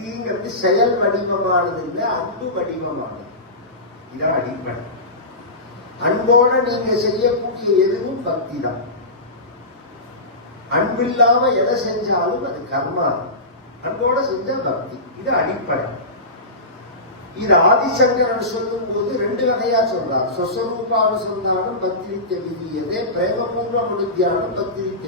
பக்திங்கிறது செயல் வடிவமானது இல்லை அன்பு வடிவமானது. இதான் அடிப்படை. அன்போட நீங்க செய்யக்கூடிய எதுவும் பக்தி தான். அன்பில்லாம எதை செஞ்சாலும் அது கர்மா. அன்போட செஞ்ச பக்தி. இது அடிப்படை. இது ஆதிசங்கரன் சொல்லும் போது ரெண்டு வகையா சொல்றார். சொஸ்வரூபானுசந்தானம் பக்திரித்த விதியதே பிரேமபூர்வ தியானம் பக்திரித்த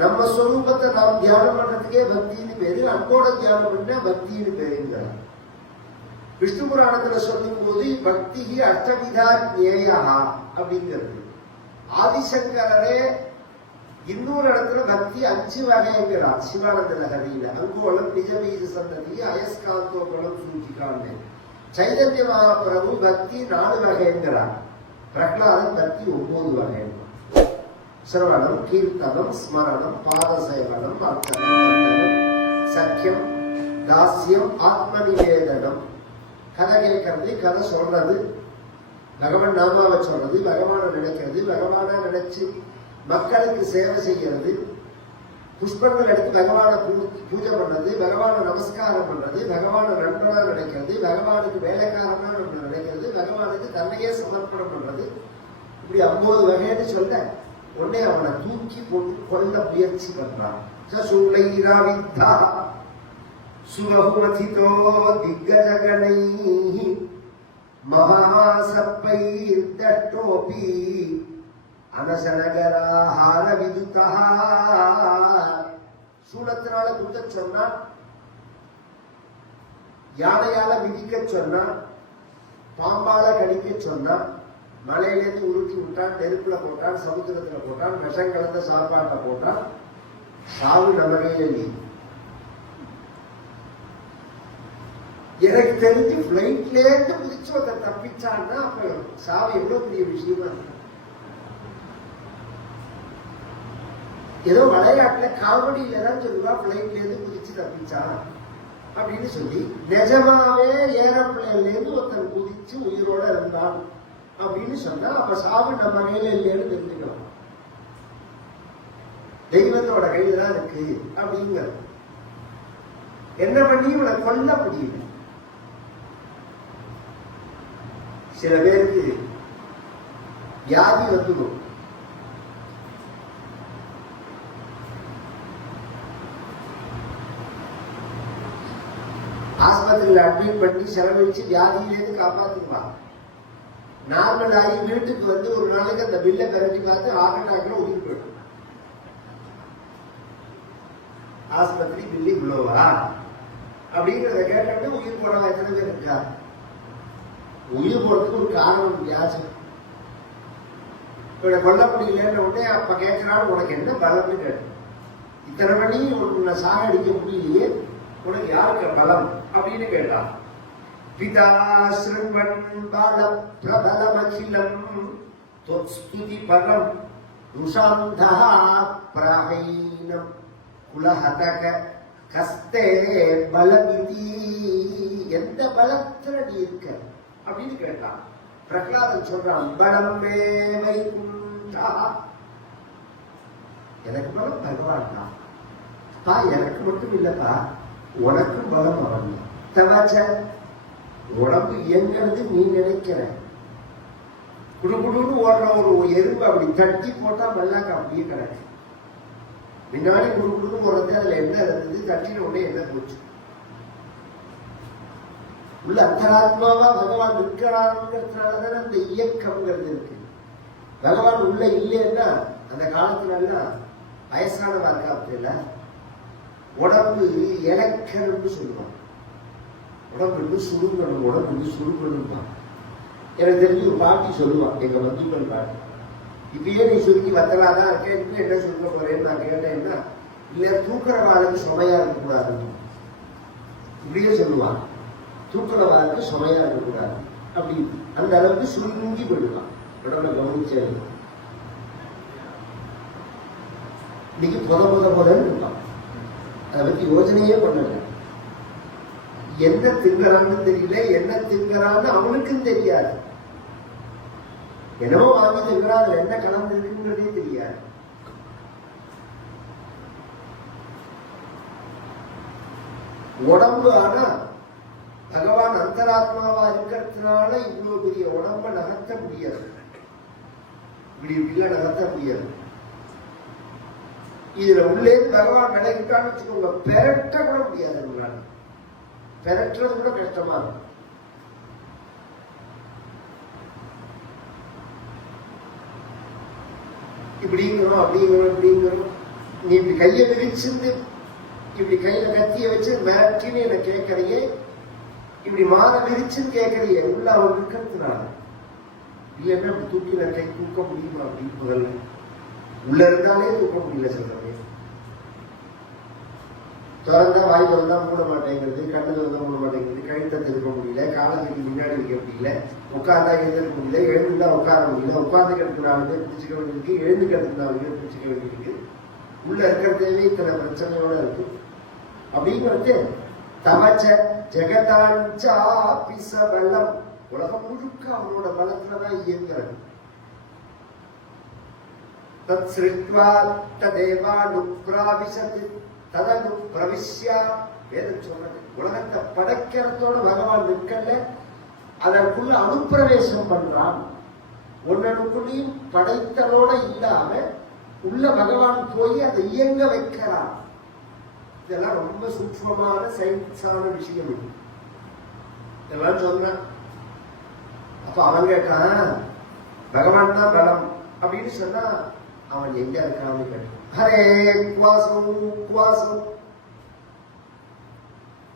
நம்ம சொரூபத்தை நாம் தியானம் பண்றதுக்கே பக்தின்னு பேரு அன்போட தியானம் பண்ண பக்தின்னு பேருங்கிறார். விஷ்ணு புராணத்துல சொல்லும் போது பக்தி அஷ்டவிதா ஞேயா அப்படிங்கிறது. ஆதிசங்கரரே இன்னொரு இடத்துல பக்தி அஞ்சு வகைங்கிறார் சிவானந்த லகரியில அங்கோலம் நிஜபீஜ சந்ததி அயஸ்காந்தோபலம் சூச்சிகான்னு சைதன்ய மகாபிரபு பக்தி நாலு வகைங்கிறார். பிரகலாதன் பக்தி ஒன்பது வகை சிரவணம் கீர்த்தனம் ஸ்மரணம் பாதசேவனம் அர்த்தனம் சக்கியம் தாஸ்யம் ஆத்ம நிவேதனம் கதை கேட்கறது கதை சொல்றது. பகவான் நாமாவை சொல்றது பகவானை நினைக்கிறது பகவானை நினைச்சு மக்களுக்கு சேவை செய்யறது புஷ்பங்கள் எடுத்து பகவானை பூஜை பண்றது பகவானை நமஸ்காரம் பண்றது பகவானை நண்பனா நினைக்கிறது பகவானுக்கு வேலைக்காரனா நினைக்கிறது பகவானுக்கு தன்னையே சமர்ப்பணம் பண்றது. இப்படி ஐம்பது வகைன்னு சொல்லிட்டேன் உடனே அவனை தூக்கி போட்டு கொல்ல முயற்சி பண்றான். சசூளைராவித்தா சுபகுமதிதோ திக்கஜகணை மகாசப்பைர்தட்டோபி அனசனகராஹார விதுதா சூலத்தினால குத்த சொன்னான். யானையால மிதிக்க சொன்னான். பாம்பால கடிக்க சொன்னான். மலையிலேருந்து உருட்டி விட்டான் நெருப்புல போட்டான் சமுத்திரத்துல போட்டான் விஷம் கலந்த சாப்பாட்டை போட்டான். சாவு நம்ம நீ எனக்கு தெரிஞ்சு பிளைட்ல இருந்து குதிச்சு ஒருத்தன் தப்பிச்சான்னா அப்ப சாவு எவ்வளவு பெரிய விஷயமா இருக்கு? ஏதோ விளையாட்டுல காமெடியில தான் சொல்லுவா பிளைட்ல இருந்து குதிச்சு தப்பிச்சான் அப்படின்னு சொல்லி நிஜமாவே ஏரோப்ளேன்ல இருந்து ஒருத்தன் குதிச்சு உயிரோட இருந்தான். அப்படின்னு சொன்னா அப்ப சாவு நம்ம கையில இல்லைன்னு தெரிஞ்சுக்கலாம் தெய்வத்தோட கையில தான் இருக்கு அப்படிங்கிறது. என்ன பண்ணி இவளை கொல்ல முடியல சில பேருக்கு வியாதி வந்துடும். ஆஸ்பத்திரியில் அட்மிட் பண்ணி செலவழிச்சு வியாதியிலேருந்து காப்பாத்துவான் நார்மல் ஆகி வீட்டுக்கு வந்து ஒரு நாளைக்கு அந்த பில்லை பிரட்டி பார்த்து ஹார்ட் அட்டாக்ல உயிர் போயிடும். ஆஸ்பத்திரி பில்லு இவ்வளோவா? அப்படிங்கிறத கேட்டு உயிர் போடலாம் எத்தனை பேர் இருக்கா உயிர் போறதுக்கு ஒரு காரணம் வியாசம் இவனை கொல்ல முடியலன்ற உடனே அப்ப கேட்கிறான் உனக்கு என்ன பலம்னு கேட்டு இத்தனை மணி உன்னை சாகடிக்க முடியலையே உனக்கு யாருக்கு பலம்? அப்படின்னு கேட்டான். பிதா பால பிரபலமகிலம் தொத்ஸ்துதி பலம் ருஷாந்தா பிராகைனம் குலஹதக கஸ்தே பலமிதி எந்த பலத்துல நீ இருக்க அப்படின்னு கேட்டான். பிரகலாதன் சொல்றான் பலம் மே வைகுண்டா. எனக்கு பலம் பகவான் தான் பா எனக்கு மட்டும் இல்லப்பா உனக்கும் பலம் அவன் தவச்ச உடம்பு இயங்கிறது நீ நினைக்கிற. குடுகுடுன்னு ஓடுற ஒரு எறும்பு அப்படி தட்டி போட்டா மல்லாக்க அப்படியே கிடக்கு. முன்னாடி குடுகுடுன்னு ஓடுறது அதுல என்ன இருந்தது தட்டின உடனே என்ன போச்சு? உள்ள அந்தராத்மாவா பகவான் இருக்கிறாங்கிறதுனாலதான் அந்த இயக்கம்ங்கிறது இருக்கு. பகவான் உள்ள இல்லைன்னா அந்த காலத்துலலாம் வயசானவா இருக்கா அப்படின்னா உடம்பு இலக்கணும்னு சொல்லுவான் உடம்பு சுருங்கணும் உடம்பு இன்னும் சுருங்கணும்பா எனக்கு தெரிஞ்சு ஒரு பாட்டி சொல்லுவான் எங்க மந்துக்கள் பாட்டி இப்பயே நீ சுருங்கி வத்தலாதான் இருக்கேன் இன்னும் என்ன சுருங்க போறேன்னு நான் கேட்டேன்னா இல்ல வாழ்க்கை சுமையா இருக்கக்கூடாது இப்படியே சொல்லுவான் தூக்கிற வாழ்க்கை சுமையா இருக்கக்கூடாது. அப்படி அந்த அளவுக்கு சுருங்கி போயிடுவான் உடம்ப கவனிச்சே இன்னைக்கு புத புத புதன்னு இருப்பான் அதை பத்தி யோசனையே பண்ணல. என்ன திங்கறான்னு தெரியல என்ன திங்கறான்னு அவனுக்கும் தெரியாது. என்னவோ வாங்கி திங்கிறான் அதுல என்ன கலந்துருக்குங்கிறதே தெரியாது. உடம்பு ஆனா பகவான் அந்தராத்மாவா இருக்கிறதுனால இவ்வளவு பெரிய உடம்ப நகர்த்த முடியாது. இப்படி இப்படிலாம் நகர்த்த முடியாது. இதுல உள்ளே பகவான் விலகிட்டான்னு வச்சுக்கோங்க பெரட்ட கூட முடியாது உங்களால். பெரட்டுறது கூட கஷ்டமா இருக்கும் இப்படிங்கிறோம் அப்படிங்கிறோம் இப்படிங்கிறோம் நீ இப்படி கையை விரிச்சிருந்து இப்படி கையில கத்திய வச்சு மிரட்டின்னு என்ன கேட்கறியே இப்படி மாற விரிச்சுன்னு கேட்கறையே உள்ள அவன் இருக்கிறதுனால இல்லைன்னா தூக்கி நான் கை தூக்க முடியுமா அப்படின்னு முதல்ல உள்ள இருந்தாலே தூக்க முடியல சொல்றேன் திறந்தா வாய் திறந்தா மூட மாட்டேங்கிறது கண்ணு திறந்தா மூட மாட்டேங்கிறது கழுத்தை திருப்ப முடியல காலத்துக்கு முன்னாடி வைக்க முடியல உட்கார்ந்தா எழுந்திருக்க முடியல எழுந்துட்டா உட்கார முடியல உட்கார்ந்து கிடக்குறாங்க நாலு பிடிச்சிக்க வேண்டியிருக்கு எழுந்து கிடக்கு நாலு பிடிச்சிக்க வேண்டியிருக்கு. உள்ள இருக்கிறதே இத்தனை பிரச்சனையோட இருக்கு. அப்படிங்கிறது தவச்ச ஜெகதாஞ்சா பிச வெள்ளம் உலகம் முழுக்க அவனோட பலத்துலதான் இயங்குறது. தத் சிருஷ்டுவா ததேவானுப்ராவிசத் ததனு பிரவிஷ்யா வேதம் சொல்றது உலகத்தை படைக்கிறதோட பகவான் நிற்கல அதற்குள்ள அனுப்பிரவேசம் பண்றான். ஒன்னனுக்குள்ளேயும் படைத்தலோட இல்லாம உள்ள பகவான் போய் அதை இயங்க வைக்கிறான். இதெல்லாம் ரொம்ப சூக்மமான சயின்ஸான விஷயம் இது. இதெல்லாம் சொன்னான் அப்ப அவன் கேட்டான் பகவான் தான் பலம். அப்படின்னு சொன்னா அவன் எங்க இருக்கான்னு கேட்டான். ஹரே குவாசம் குவாசம்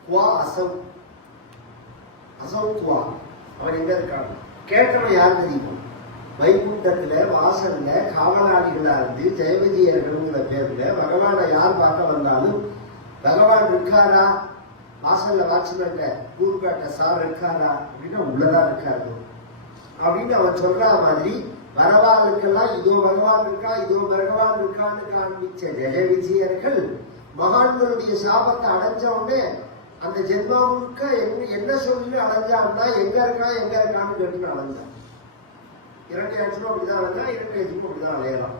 குவா அசம் அசம் குவா அவன் எங்க இருக்கான்? கேட்டவன் யார் தெரியுமா? வைகுண்டத்துல வாசல்ல காவலாளிகளா இருந்து ஜெயவிஜயர்கள்ங்கிற பேர்ல பகவானை யார் பார்க்க வந்தாலும் பகவான் இருக்காரா? வாசல்ல வாட்ச்மேன்ட்ட ஊர்பேட்டை சார் இருக்காரா? அப்படின்னா உள்ளதான் இருக்காரு. அப்படின்னு அவன் சொல்ற மாதிரி வரவாளுக்கெல்லாம் இதோ பகவான் இருக்கா இதோ பகவான் இருக்கான்னு காண்பிச்ச ஜெய விஜயர்கள் மகான்களுடைய சாபத்தை அடைஞ்ச உடனே அந்த ஜென்மா முழுக்க என்ன- சொல்லி அடைஞ்சான்னா எங்க இருக்கா எங்க இருக்கான்னு கேட்டு அடைஞ்சான் இரண்டு அச்சும் அப்படிதான் அலைஞ்சா இரண்டு அச்சும் அப்படிதான் அலையலாம்.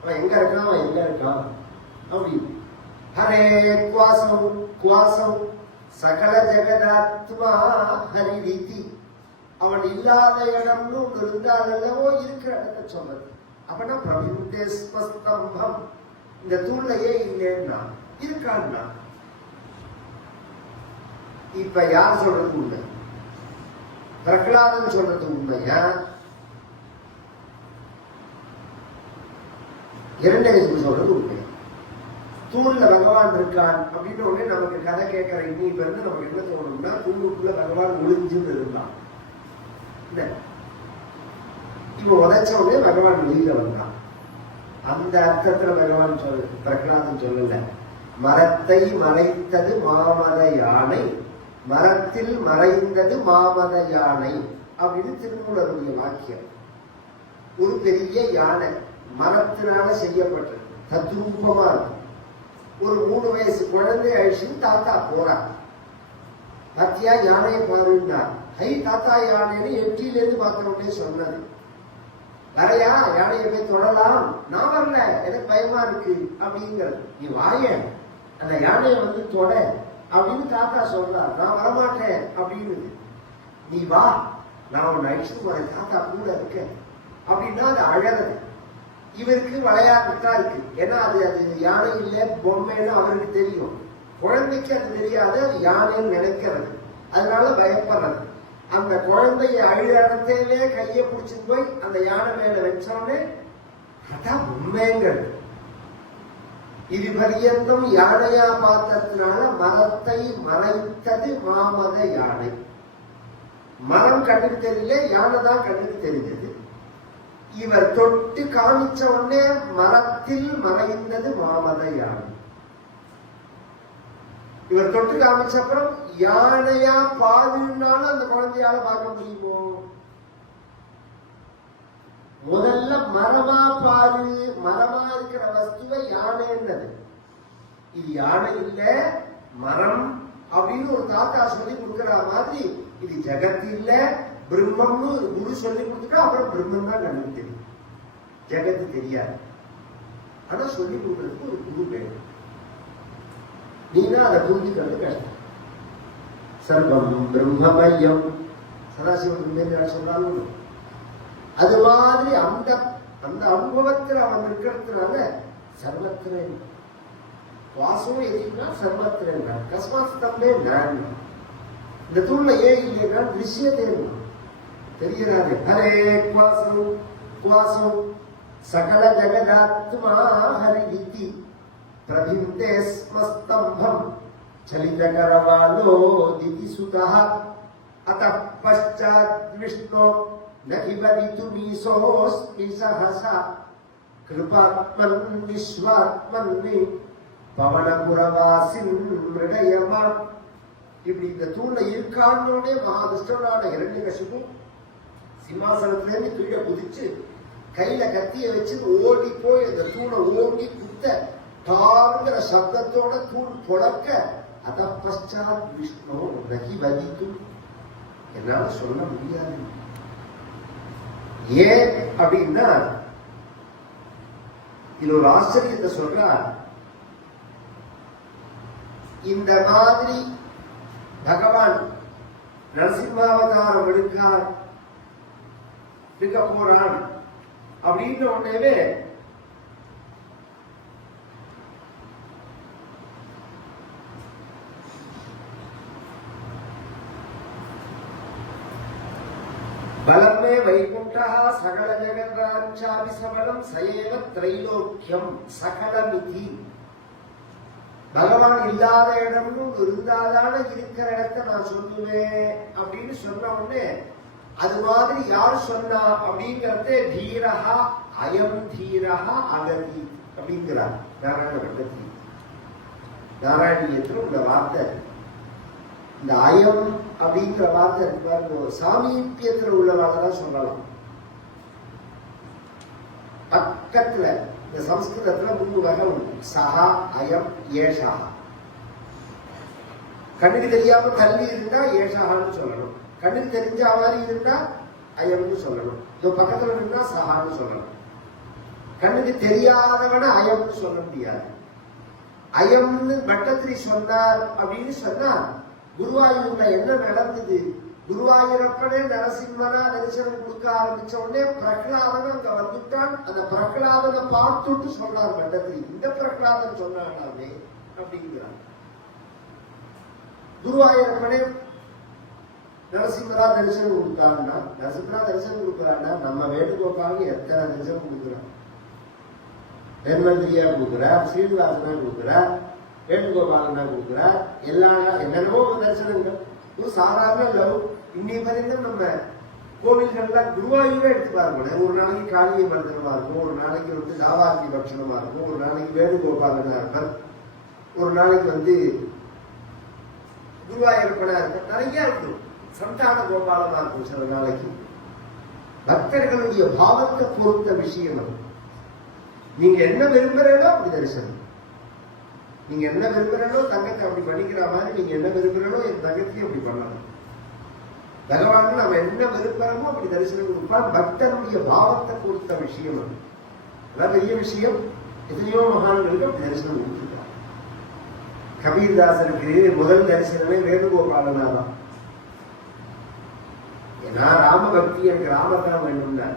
அவன் எங்க இருக்கான் அவன் எங்க இருக்கான்? அப்படின்னு ஹரே குவாசம் குவாசம் சகல ஜெகதாத்மா ஹரி ரீதி அவன் இல்லாத இடம்னு ஒன்று இருந்தாலல்லவோ இருக்கிற இடத்த சொல்றது அப்படின்னா பிரபுதே ஸ்பஸ்தம்பம். இந்த தூண்லையே இல்லைன்னா இருக்கான்னா? இப்ப யார் சொல்றது உண்மை? பிரகலாதன் சொல்றது உண்மையா? இரண்டேசன் சொல்றது உண்மை. தூண்ல பகவான் இருக்கான் அப்படின்னு உடனே நமக்கு கதை கேட்கிற இன்னி வந்து நமக்கு என்ன தோணும்னா தூணுக்குள்ள பகவான் ஒளிஞ்சுன்னு இருந்தான். இப்போ இவன் உதைச்ச உடனே பகவான் வெளியில வந்தான் அந்த அர்த்தத்துல பகவான் சொல் பிரகலாதன் சொல்லல மரத்தை மறைத்தது மாமத யானை மரத்தில் மறைந்தது மாமத யானை அப்படின்னு திருமூலருடைய வாக்கியம் ஒரு பெரிய யானை மரத்தினால செய்யப்பட்டது தத்ரூபமா இருக்கும் ஒரு மூணு வயசு குழந்தை அழிச்சுன்னு தாத்தா போறான் பாத்தியா யானையை பாருன்னா ஹை தாத்தா யானைன்னு எட்டில இருந்து பார்க்கணும்னே சொன்னது. வரையா யானையை போய் தொடலாம். நான் வரல எனக்கு பயமா இருக்கு. அப்படிங்கிறது. நீ வாய. அந்த யானையை வந்து தொட. அப்படின்னு தாத்தா சொல்றார். நான் வரமாட்டேன். அப்படின்னு நீ வா. நான் உன்னை அடிச்சுட்டு வரேன் தாத்தா கூட இருக்கேன் அப்படின்னா அது அழகது இவருக்கு விளையாட்டுதான் இருக்கு. ஏன்னா அது அது யானை இல்லை பொம்மைன்னு அவருக்கு தெரியும். குழந்தைக்கு அது தெரியாது அது யானைன்னு நினைக்கிறது. அதனால பயப்படுறது. அந்த குழந்தைய அழியறதேவே கையை பிடிச்சிட்டு போய் அந்த யானை மேல வச்சோடனே அதான் உண்மைங்கிறது. இது பரியந்தம் யானையா பார்த்ததுனால மரத்தை மறைத்தது மாமத யானை. மரம் கண்ணுக்கு தெரியல யானை தான் கண்ணுக்கு தெரிஞ்சது. இவர் தொட்டு காமிச்ச உடனே மரத்தில் மறைந்தது மாமத யானை. இவர் தொட்டு காமிச்ச அப்புறம் யானையா பாதுனாலும் அந்த குழந்தையால பார்க்க முடியுமோ? முதல்ல மரமா பாரு மரமா இருக்கிற வஸ்துவை யானைன்றது. இது யானை இல்ல மரம் அப்படின்னு ஒரு தாத்தா சொல்லி கொடுக்கிற மாதிரி இது ஜெகத் இல்ல பிரம்மம்னு ஒரு குரு சொல்லி கொடுத்துட்டா அப்புறம் பிரம்மம் தான் கண்ணுக்கு தெரியும். ஜெகத்து தெரியாது. ஆனா சொல்லி கொடுக்கறதுக்கு ஒரு குரு வேணும். நீனா அதை புரிஞ்சுக்கிறது கஷ்டம். சர்வம் பிரம்மமயம். சதாசிவன் யார் சொன்னாலும் அது மாதிரி அந்த அந்த அனுபவத்தில் அவன் இருக்கிறதுனால சர்வத்திரன் வாசம் எதுனா சர்வத்திரன் கஸ்மாத் தம்பே நான். இந்த தூண்ல ஏன் இல்லைன்னா விஷயத்தை தெரிகிறாரு ஹரே குவாசம் குவாசம் சகல ஜகதாத்மா ஹரி ప్రభింతే స్మస్తంభం చలితకరవాలోదితి సుత అత పశ్చాద్విష్ణో నివరితు మీసోస్మి సహస కృపాత్మన్ విశ్వాత్మన్ని పవనపురవాసిన్ మృడయమా இப்படி இந்த தூண்ல இருக்கான்னோடே மகாதுஷ்டனான இரண்யகசிபு சிம்மாசனத்திலேருந்து கீழே குதிச்சு கையில கத்திய வச்சு ஓடி போய் அந்த தூணை ஓடி குத்த டாங்கிற சப்தத்தோட தூள் புழக்க அத பశ్చాத் விஷ்ணு ரகி வதிக்கும் என்னால சொல்ல முடியாது. ஏன் அப்படின்னா இது ஒரு ஆச்சரியத்தை சொல்றார். இந்த மாதிரி பகவான் நரசிம்மாவதாரம் எடுக்கார். இருக்க போறான். அப்படின்ற உடனே பலம் மே வைகுண்டா சகல ஜெகன்ராஞ்சாபி சபலம் சயேவ திரைலோக்கியம் சகலமிதி பகவான் இல்லாத இடம்னு இருந்தாதான இருக்கிற இடத்தை நான் சொல்லுவேன் அப்படின்னு சொன்ன உடனே அது மாதிரி யார் சொன்னா அப்படிங்கறதே தீரஹா அயம் தீரஹா அகதி அப்படிங்கிறார் நாராயண பட்டத்தி நாராயணியத்தில் உள்ள வார்த்தை இந்த அயம் அப்படிங்கிற வார்த்தை சாமீபியத்தில் உள்ள வார்த்தை தான் சொல்லலாம். பக்கத்துல இந்த சம்ஸ்கிருதத்துல மூணு வகை உண்டு. சஹா அயம் ஏஷா. கண்ணுக்கு தெரியாம தள்ளி இருந்தா ஏஷான்னு சொல்லணும். கண்ணுக்கு தெரிஞ்ச மாதிரி இருந்தா அயம்னு சொல்லணும். இதோ பக்கத்துல இருந்தா சஹான்னு சொல்லணும். கண்ணுக்கு தெரியாதவன அயம்னு சொல்ல முடியாது. அயம்னு பட்டத்திரி சொன்னார் அப்படின்னு சொன்னா குருவாயூர்ல என்ன நடந்தது? குருவாயூரப்பனே நரசிம்மனா தரிசனம் கொடுக்க ஆரம்பிச்ச உடனே பிரகலாதன் அங்க வந்துட்டான். அந்த பிரகலாதனை பார்த்துட்டு சொன்னார் பட்டத்திரி இந்த பிரகலாதன் சொன்னானாமே அப்படிங்கிறான் குருவாயூரப்பனே நரசிம்மரா தரிசனம் கொடுத்தாருன்னா நரசிம்மரா தரிசனம் கொடுக்குறான்னா நம்ம வேணுகோபாலுக்கு எத்தனை தரிசனம் கொடுக்குறான் தன்வந்திரியா கொடுக்குறார் ஸ்ரீனிவாசனா கொடுக்குறார் வேணுகோபாலனா கொடுக்குறார். எல்லா என்னென்னவோ தரிசனங்கள். ஒரு சாதாரண லவ். இன்னை வரைக்கும் நம்ம கோவில்கள்ல குருவாயூரே எடுத்து பாருங்க ஒரு நாளைக்கு காளிய மந்திரமா இருக்கும் ஒரு நாளைக்கு வந்து தாவாதி பட்சணமா இருக்கும் ஒரு நாளைக்கு வேணுகோபாலனா இருப்பார் ஒரு நாளைக்கு வந்து குருவாயூரப்பனா இருக்கும். நிறைய இருக்கும். சந்தான கோபாலமா இருக்கும் சில நாளைக்கு. பக்தர்களுடைய பாவத்தை பொறுத்த விஷயம் அது. நீங்க என்ன விரும்புறேனோ அப்படி தரிசனம். நீங்க என்ன விரும்புறீங்களோ தங்கத்தை அப்படி பண்ணிக்கிற மாதிரி நீங்க என்ன விரும்புறனோ என் தங்கத்தையும் அப்படி பண்ணலாம். பகவான் நம்ம என்ன விரும்புறோமோ அப்படி தரிசனம் கொடுப்பான் பக்தனுடைய பாவத்தை கொடுத்த விஷயம் அது. அதான் பெரிய விஷயம். எத்தனையோ மகான்களுக்கு அப்படி தரிசனம் கொடுத்துருக்காங்க கபீர்தாசனுக்கு முதல் தரிசனமே வேணுகோபாலனா தான் ஏன்னா ராம பக்தி எனக்கு ராமர்தான் வேணும்னா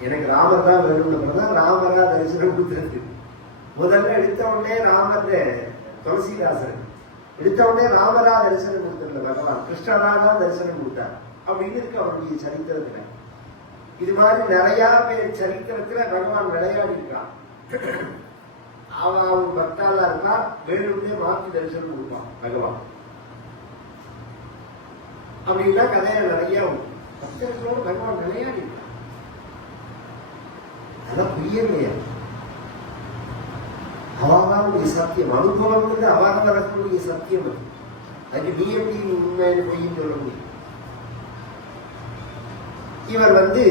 எனக்கு ராமர் தான் வேணும்னு ராமரா தரிசனம் கொடுத்துருக்கு. முதல்ல எடுத்த உடனே ராமர் துளசிதாசன். எடுத்த உடனே ராமரா தரிசனம் கொடுத்துருந்த பகவான் கிருஷ்ணரா தான் தரிசனம் கொடுத்தார். அப்படின்னு இருக்கு அவருடைய சரித்திரத்துல. இது மாதிரி நிறைய பேர் சரித்திரத்துல பகவான் விளையாடி இருக்கான் அவன் அவன் பக்தாலா இருந்தா வேணும்னே மாற்றி தரிசனம் கொடுப்பான் பகவான். அப்படின்லாம் கதையை நிறைய பக்தர்களோடு பகவான் விளையாடி இருக்கான் அதான் புரியலையா. அவாவுடைய சத்தியம் அனுபவம் வந்து அவாக வரக்கூடிய சத்தியம் அது அதுக்கு நீ எப்படி உண்மையில பொய்ன்னு சொல்ல முடியும் இவர் வந்து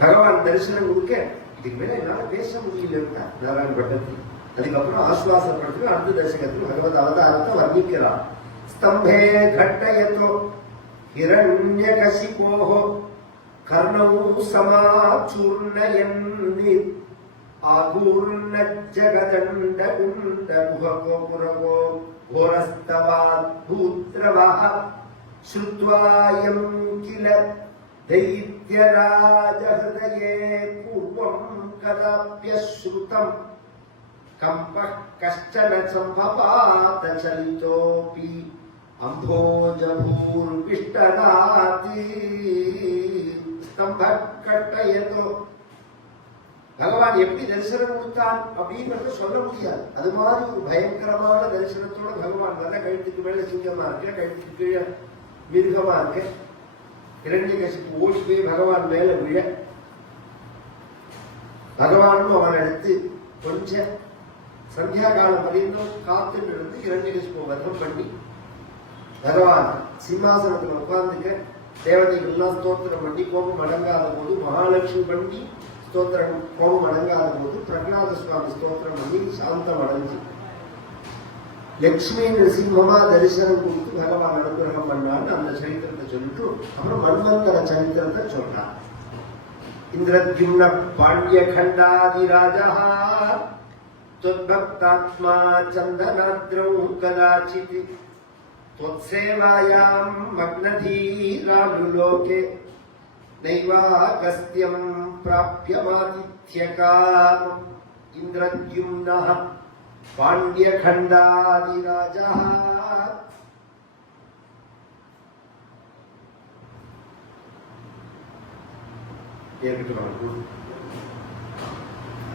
பகவான் தரிசனம் கொடுக்க இதுக்கு மேல என்னால பேச முடியல நாராயண பட்டத்தில் அதுக்கப்புறம் ஆசுவாசப்படுத்தி அடுத்த தரிசனத்தில் பகவத் அவதாரத்தை வர்ணிக்கிறார் ஸ்தம்பே கட்டயத்தோ ஹிரண்யகசிபோஹோ கர்ணௌ சமாச்சூர்ணயன் आगूर्णज्जगदण्डकुण्डगुहगोपुरगो घोरस्तवाद्भूत्रवः श्रुत्वायं किल दैत्यराजहृदये पूर्वं कदाप्यश्रुतम् कम्पः कश्चन सम्भवात चलितोऽपि अम्भोजभूर्विष्टनाति स्तम्भः कट्टयतो பகவான் எப்படி தரிசனம் கொடுத்தான் அப்படின்றத சொல்ல முடியாது. அது மாதிரி ஒரு பயங்கரமான தரிசனத்தோட பகவான் நல்ல கழுத்துக்கு மேல சிங்கமா இருக்க கழுத்துக்கு கீழே மிருகமா இருக்க இரண்டு கசிப்பு ஓடி போய் பகவான் மேல விழ. பகவானும் அவன் எடுத்து கொஞ்சம் சந்தியா காலம் வரையும் காத்து இருந்து இரண்டு கசிப்பு வதம் பண்ணி பகவான் சிம்மாசனத்துல உட்கார்ந்துக்க தேவதைகள்லாம் ஸ்தோத்திரம் பண்ணி கோபம் அடங்காத போது மகாலட்சுமி பண்ணி ஸ்தோத்திரம் கோபம் அடங்காத போது பிரகலாத சுவாமி ஸ்தோத்திரம் பண்ணி சாந்தம் அடைஞ்சு லட்சுமி நரசிம்மமா தரிசனம் கொடுத்து பகவான் அனுகிரகம் பண்ணான்னு அந்த சரித்திரத்தை சொல்லிட்டு அப்புறம் மன்வந்தர சரித்திரத்தை சொல்றார் இந்திரத்யும்ன பாண்டிய கண்டாதி ராஜா त्वद्भक्तात्मा चन्दनाद्रौ कदाचित् त्वत्सेवायां मग्नधीरानुलोके नैवागस्त्यं प्राप्यमातिथ्यकाम् इन्द्रद्युम्नः पाण्ड्यखण्डादिराजः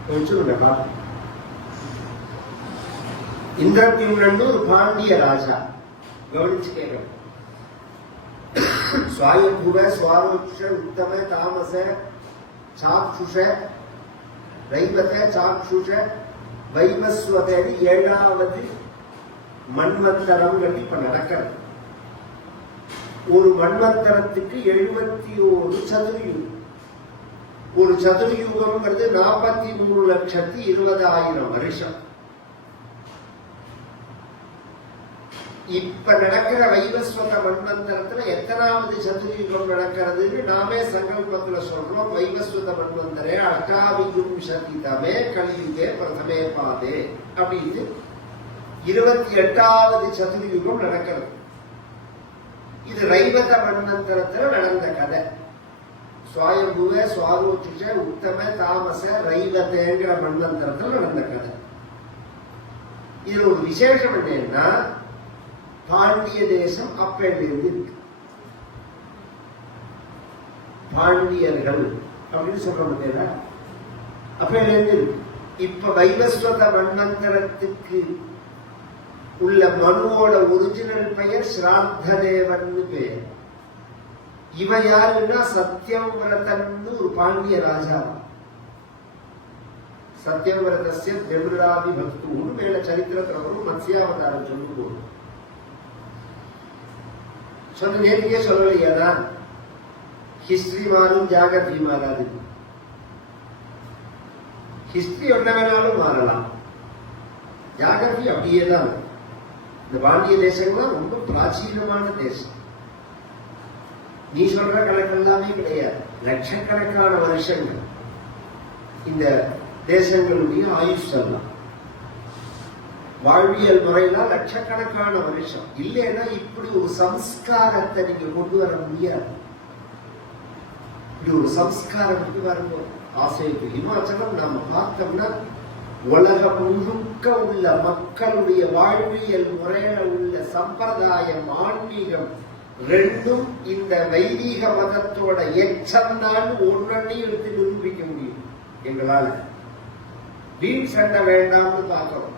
கொஞ்சம் இந்திரத்யும்னு ஒரு பாண்டிய ராஜா கவனிச்சு கேட்கணும் சுவாயம்புவ சுவாரோட்ச உத்தம தாமச சாக்ஷுஷ ரைவத சாக்ஷுஷ வைவஸ்வதரி ஏழாவது மன்வந்தரம் இப்ப நடக்கிறது ஒரு மண்வந்தரத்துக்கு எழுபத்தி ஒரு சதுரயுகம். ஒரு சதுரயுகம்ங்கிறது நாற்பத்தி மூணு லட்சத்தி இருபதாயிரம் வருஷம். இப்ப நடக்கிற வைவஸ்வத மண்வந்தரத்துல எத்தனாவது சதுரீகம் நடக்கிறதுன்னு நாமே சங்கல்பத்துல சொல்றோம். வைவஸ்வத மன்வந்தரே அஷ்டாவிகும் சதிதமே கலியுகே பிரதமே பாதே அப்படின்னு இருபத்தி எட்டாவது சதுரீகம் நடக்கிறது. இது ரைவத மண்வந்தரத்துல நடந்த கதை. சுவாயம்புவ சுவாரோச்சுஷ உத்தம தாமச ரைவதேங்கிற மன்வந்தரத்துல நடந்த கதை. இதுல ஒரு விசேஷம் என்னன்னா பாண்டிய தேசம் அப்பேண்டிருந்து பாண்டியர்கள் அப்படின்னு சொல்ல முடியல அப்பையிலிருந்து இருக்கு இப்ப வைவஸ்வத வண்ணந்தரத்துக்கு உள்ள மனுவோட ஒரிஜினல் பெயர் ஸ்ராத்த தேவன் பெயர் இவன் யாருன்னா சத்தியவிரதன்னு ஒரு பாண்டிய ராஜா. சத்தியவிரதசிய திரவிடாபி பக்து மேல சரித்திரத்துல வரும் மத்ஸ்யாவதாரம் சொல்லும்போது. சொன்ன நேற்றுக்கே சொல்லலையா நான்? ஹிஸ்டரி மாறும் ஜாகிரபி மாறாது. ஹிஸ்டரி என்ன வேணாலும் மாறலாம். ஜாகிரபி அப்படியே தான். இந்த பாண்டிய தேசங்கள்லாம் ரொம்ப பிராச்சீனமான தேசம். நீ சொல்ற கணக்கு எல்லாமே கிடையாது. லட்சக்கணக்கான வருஷங்கள். இந்த தேசங்களுடைய ஆயுஷ் சொல்லலாம் வாழ்வியல் முறையெல்லாம் லட்சக்கணக்கான வருஷம். இல்லைன்னா இப்படி ஒரு சம்ஸ்காரத்தை நீங்க கொண்டு வர முடியாது. இப்படி ஒரு சம்ஸ்காரம் கொண்டு வரும்போது ஆசைக்கு இமாச்சலம் நம்ம பார்த்தோம்னா உலகம் முழுக்க உள்ள மக்களுடைய வாழ்வியல் முறையில உள்ள சம்பிரதாயம் ஆன்மீகம் ரெண்டும் இந்த வைதீக மதத்தோட எச்சம் தான் ஒன்றனையும் எடுத்து நிரூபிக்க முடியும். எங்களால. வீண் சண்டை வேண்டாம்னு பார்க்கிறோம்.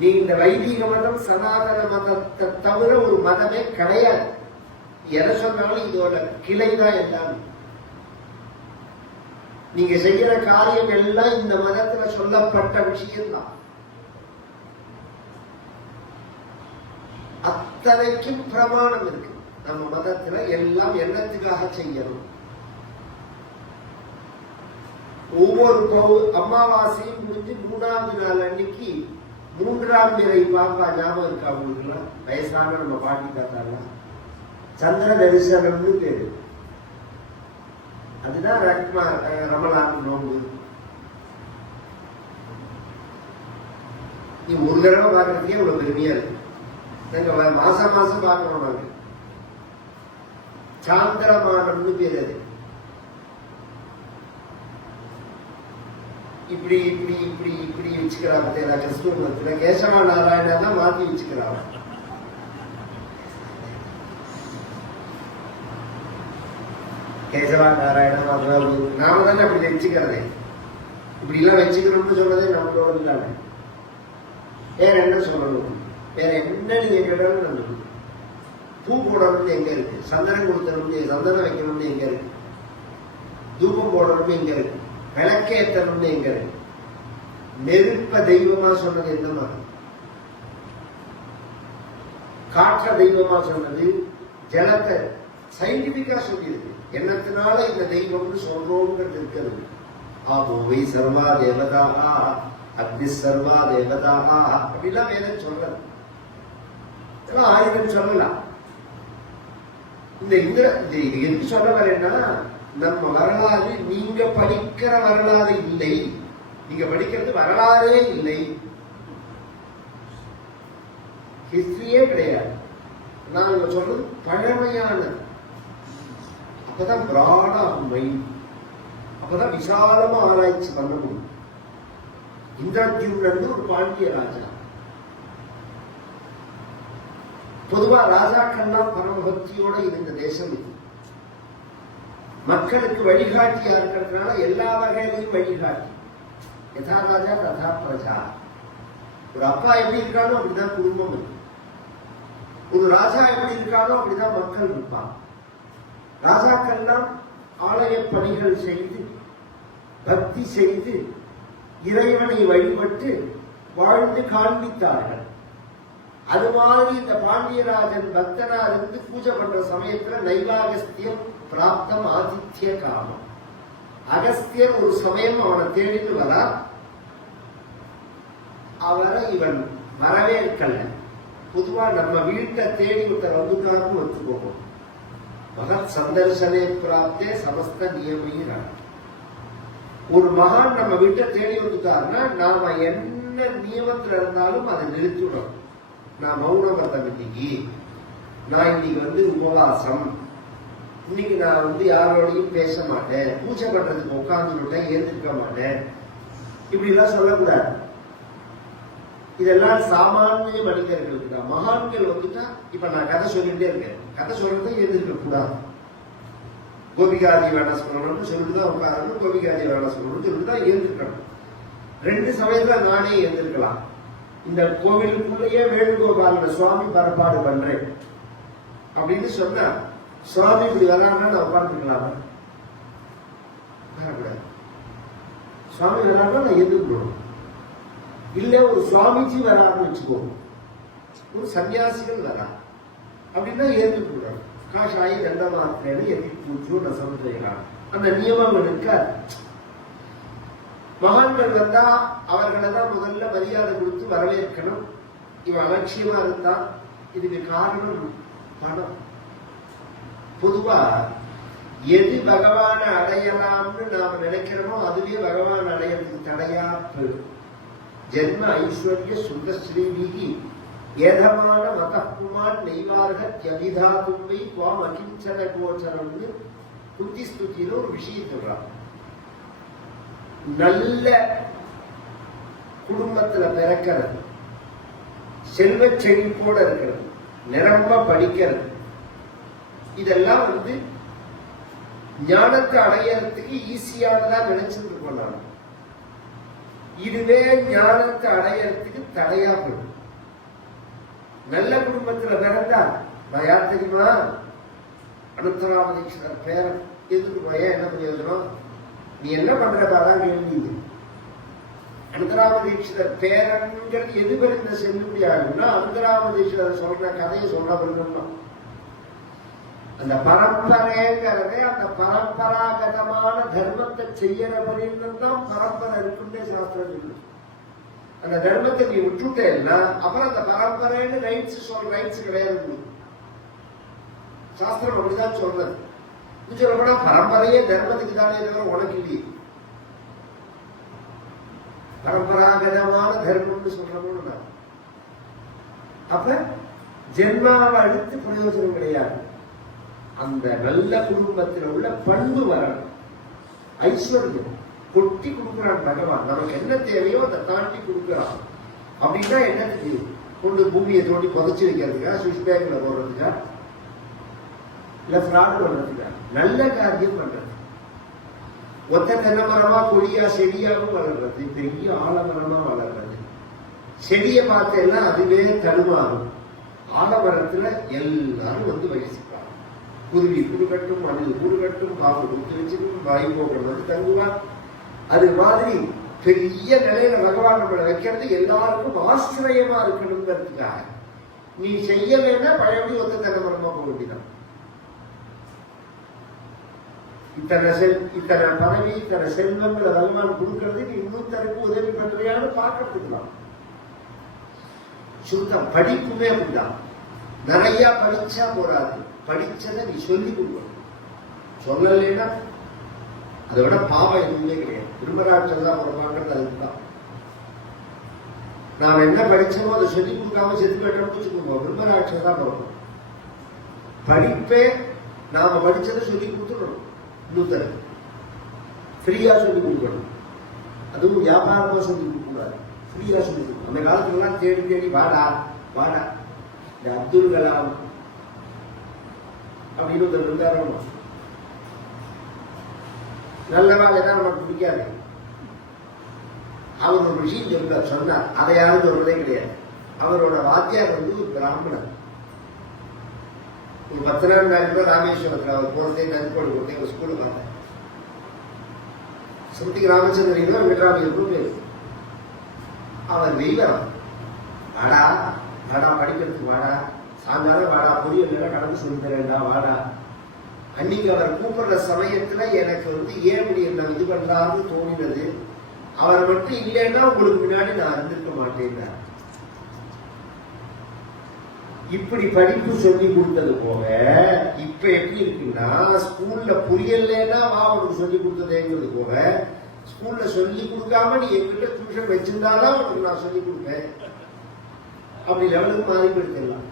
நீ இந்த வைதிக மதம் சனாதன மதத்தை தவிர ஒரு மதமே கிடையாது. எதை சொன்னாலும் இதோட கிளை தான் நீங்க செய்யற காரியம் எல்லாம் இந்த மதத்துல சொல்லப்பட்ட விஷயம்தான். அத்தனைக்கும் பிரமாணம் இருக்கு. நம்ம மதத்துல எல்லாம் என்னத்துக்காக செய்யணும்? ஒவ்வொரு அமாவாசையும் முடிஞ்சு மூணாவது நாள் அன்னைக்கு மூன்றாம் நிலை பாப்பா ஞாபகம் இருக்கா உங்களுக்குலாம் வயசான நம்ம பாட்டி பார்த்தாங்க சந்திர தரிசனம்னு பேரு. அதுதான் ரக்மா ரமலான் நோம்பு நீ ஒரு தடவை பார்க்கறதுக்கே இவ்வளவு பெருமையா இருக்கு. நாங்க மாசம் மாசம் பார்க்கிறோம் நாங்க. சாந்திரமானம்னு பேர் அது. இப்படி இப்படி இப்படி இப்படி வச்சுக்கிறா பத்தியா கிறிஸ்துவ கேசவ நாராயணா தான் மாத்தி வச்சுக்கிறான். கேசவா நாராயணா மாதவ நாம தானே அப்படி வச்சுக்கிறதே. இப்படி எல்லாம் வச்சுக்கணும்னு சொல்றதே நம்மளோட தானே வேற என்ன சொல்லணும்? வேற என்ன நீங்க கேட்டாலும் நல்லது பூ போடணும்னு எங்க இருக்கு? சந்தனம் கொடுத்தணும்னு சந்தனம் வைக்கணும்னு எங்க இருக்கு? தூபம் போடணும்னு எங்க இருக்கு? விளக்கேத்தணும்னு எங்க நெருப்ப தெய்வமா சொன்னது எந்த மதம் காற்ற தெய்வமா சொன்னது ஜலத்தை சயின்டிபிக்கா சொல்லியிருக்கு. என்னத்தினால இந்த தெய்வம்னு சொல்றோங்கிறது இருக்கிறது. ஆபோவை சர்வா தேவதாகா அக்னி சர்வா தேவதாகா அப்படிலாம் வேதம் சொல்றது. ஆயுதம் ஆயிரம் சொல்லலாம். இந்த இந்திர இந்த இது எதுக்கு சொல்ல வரேன்னா நம்ம வரலாறு நீங்க படிக்கிற வரலாறு இல்லை. நீங்க படிக்கிறது வரலாறே இல்லை. ஹிஸ்டரியே கிடையாது. நாங்க சொல்றது பழமையான அப்பதான் பிராடா மைண்ட் அப்பதான் விசாலமா ஆராய்ச்சி பண்ண முடியும் இந்திரஜிம்னு ஒரு பாண்டிய ராஜா. பொதுவா ராஜாக்கள்லாம் பரமபக்தியோட இருந்த தேசம் இது. மக்களுக்கு வழிகாட்டியா இருக்கிறதுனால எல்லா வகையிலையும் வழிகாட்டி. யதா ராஜா ததா பிரஜா. ஒரு அப்பா எப்படி இருக்காரோ அப்படிதான் குடும்பம் இருக்கும் ஒரு ராஜா எப்படி இருக்காரோ அப்படிதான் மக்கள் இருப்பான் ராஜாக்கள்லாம் ஆலய பணிகள் செய்து பக்தி செய்து இறைவனை வழிபட்டு வாழ்ந்து காண்பித்தார்கள். அது மாதிரி இந்த பாண்டியராஜன் பக்தனா இருந்து பூஜை பண்ற சமயத்துல நைவாகஸ்தியம் பிராப்தம் ஆதித்ய காமம் அகஸ்தியர் ஒரு சமயம் அவனை தேடிட்டு வரா அவரை இவன் வரவேற்கல பொதுவா நம்ம வீட்டை தேடி ஒருத்தர் வந்துட்டாருன்னு வச்சுக்கோங்க. மகத் சந்தர்சனே பிராப்தே சமஸ்த நியமீரா ஒரு மகான் நம்ம வீட்டை தேடி வந்துட்டாருன்னா நாம என்ன நியமத்துல இருந்தாலும் அதை நிறுத்திவிடும் நான் மௌன விரதம் இன்னைக்கு. நான் இன்னைக்கு வந்து உபவாசம். இன்னைக்கு நான் வந்து யாரோடையும் பேச மாட்டேன். பூஜை பண்றதுக்கு உட்கார்ந்துட்டேன் ஏந்திருக்க மாட்டேன். இப்படி எல்லாம் சொல்லக்கூடாது. இதெல்லாம் சாமானிய மனிதர்களுக்கு தான். மகான்கள் வந்துட்டா இப்ப நான் கதை சொல்லிட்டே இருக்கேன். கதை சொல்றதை எழுந்திருக்க கூடாது. கோபிகாதி வேணாம் சொல்லணும்னு சொல்லிட்டு தான் உட்காரணும் கோபிகாதி வேணாம் சொல்லணும்னு சொல்லிட்டு தான் எழுந்திருக்கணும் ரெண்டு சமயத்துல நானே எழுந்திருக்கலாம் இந்த கோவிலுக்குள்ளேயே வேணுகோபால சுவாமி பரப்பாடு பண்றேன். அப்படின்னு சொன்னா சுவாமி இப்படி வராங்கன்னா நான் உட்கார்ந்துக்கலாமா சுவாமி வராங்கன்னா நான் எதிர்க்கணும் இல்ல ஒரு சுவாமிஜி வரான்னு வச்சுக்கோ. ஒரு சன்னியாசிகள் வரா அப்படின்னா ஏற்றுக்கூடாது காஷாயி தண்ட மாத்திரையில எதி பூஜோ நசம் செய்யலாம் அந்த நியமம் இருக்க மகான்கள் வந்தா அவர்களை தான் முதல்ல மரியாதை கொடுத்து வரவேற்கணும். இவன் அலட்சியமா இருந்தா இதுக்கு காரணம் பணம். பொதுவா எது பகவானை அடையலாம்னு நாம நினைக்கிறோமோ அதுவே பகவான் அடையறதுக்கு தடையா போயிடும். ஜென்ம ஐஸ்வர்ய சுந்தஸ்ரீபிகி ஏதமான மதப்புமான் தும்பை துவாம் அகிஞ்சன கோச்சரம்னு குந்தி ஸ்துதியில ஒரு விஷயம் சொல்றான் நல்ல குடும்பத்துல பிறக்கிறது. செல்வ செழிப்போட இருக்கிறது. நிரம்ப படிக்கிறது. இதெல்லாம் வந்து ஞானத்தை அடையறதுக்கு ஈஸியானதா நினைச்சிட்டு இருக்கோம் நான் இதுவே ஞானத்தை அடையறதுக்கு தடையா போயிடும். நல்ல குடும்பத்துல பிறந்தா நான் யார் தெரியுமா? அனுத்தராமதீஸ்வரர் பேரன் எதுக்கு பையன் என்ன பிரயோஜனம் நீ என்ன பண்ற அதான் கேள்வி பேரன்கிறது எது பெருந்த செல்லுபடி ஆகும்னா அனுத்தராமதீட்சிதர் சொல்ற கதையை சொல்ல விரும்பணும் அந்த பரம்பரைங்கிறதே அந்த பரம்பராகதமான தர்மத்தை செய்யற வரையிலும் தான் பரம்பரை இருக்குன்னே சாஸ்திரம் சொல்லு அந்த தர்மத்தை நீ விட்டுட்டேன்னா அப்புறம் அந்த பரம்பரைன்னு ரைட்ஸ் சொல்ற ரைட்ஸ் கிடையாது சாஸ்திரம் அப்படிதான் சொல்றது. சொல்லப்போனா பரம்பரையே தர்மத்துக்கு தானே இருக்கிற உனக்கு இல்லையே. பரம்பராகதமான தர்மம்னு சொல்றோம்னு நான். அப்ப ஜென்மாவை அடுத்து பிரயோஜனம் கிடையாது. அந்த நல்ல குடும்பத்தில் உள்ள பண்பு வரணும். ஐஸ்வர்யம். கொட்டி கொடுக்கிறான் பகவான். நமக்கு என்ன தேவையோ அதை தாண்டி கொடுக்கிறான். அப்படின்னா என்னத்துக்கு கொண்டு பூமியை தோண்டி புதைச்சி வைக்கிறதுக்கா சுவிஸ் பேங்க்ல போடுறதுக்கா? இல்ல ஃப்ராட் பண்றதுக்கா? நல்ல காரியம் பண்றது. ஒத்த தென்னை மரமா கொடியா செடியாகவும் வளர்றது. பெரிய ஆலமரமா வளர்றது. செடியை பார்த்தேன்னா அதுவே தடுமாறும். ஆலமரத்துல எல்லாரும் வந்து வயசு. குருவி குறுகட்டும் மனித குறுகட்டும் பாம்பு குத்து வச்சிருக்கும் வாய் போகிறது வந்து தங்குவா அது மாதிரி பெரிய நிலையில பகவான் நம்மளை வைக்கிறது எல்லாருக்கும் ஆசிரியமா இருக்கணுங்கிறதுக்காக. நீ செய்யலைன்னா பழமொழி ஒத்த தலைமரமா போக வேண்டியதான் இத்தனை செல் இத்தனை பதவி இத்தனை செல்வங்களை பகவான் கொடுக்கறது நீ இன்னொருத்தருக்கு உதவி பண்றியான்னு பார்க்கறதுக்கலாம் சுத்தம் படிப்புமே அப்படிதான். நிறைய படிச்சா போறாது படிச்சதை நீ சொல்லி கொடுக்கணும் சொல்லலைன்னா அதை விட பாவம் எதுவுமே கிடையாது திருமராட்சம் தான் உருவாக்குறது அதுதான் நாம் என்ன படிச்சோமோ அதை சொல்லி கொடுக்காம செத்து போயிட்டோம்னு வச்சுக்கோங்க பிரம்மராட்சம் தான் பிறக்கும் படிப்பே நாம படிச்சதை சொல்லி கொடுத்துடணும் இன்னொருத்தர் ஃப்ரீயா சொல்லி கொடுக்கணும் அதுவும் வியாபாரமா சொல்லி கொடுக்க கூடாது ஃப்ரீயா சொல்லி கொடுக்கணும் அந்த காலத்துல எல்லாம் தேடி தேடி வாடா வாடா இந்த அப்துல் கலாம் அப்படின்னு ஒருத்தர் இருந்தாரோ நல்ல வேலை தான் நமக்கு பிடிக்காது. அவர் ஒரு விஷயம் சொல்றார் சொன்னார். அதை யாரும் சொல்றதே கிடையாது. அவரோட வாத்தியார் வந்து ஒரு பிராமணர். ஒரு பத்து நாள் நாலு கூட ராமேஸ்வரத்தில் அவர் போனதே நன்கோடு போறதே ஒரு ஸ்கூலு பார்த்தேன் சுமதிக்கு ராமச்சந்திரன் வெங்கட்ராமன் பேர் அவர் வெயிலாம் வாடா வாடா படிக்கிறதுக்கு வாடா. சாயங்காலம் வாடா புரியல கடந்து சொல்லி வாடா. அன்னைக்கு அவர் கூப்பிடுற சமயத்துல எனக்கு வந்து ஏன் இப்படி என்ன இது பண்றாருன்னு தோணினது. அவர் மட்டும் இல்லைன்னா உங்களுக்கு முன்னாடி நான் இருந்திருக்க மாட்டேன் இப்படி படிப்பு சொல்லி கொடுத்தது போக இப்ப எப்படி இருக்குன்னா ஸ்கூல்ல புரியலன்னா வா உனக்கு சொல்லி கொடுத்ததேங்கிறது போக ஸ்கூல்ல சொல்லி கொடுக்காம நீ என்கிட்ட டியூஷன் வச்சிருந்தாதான் உனக்கு நான் சொல்லி கொடுப்பேன். அப்படி லெவலுக்கு மாறி போயிடுலாம்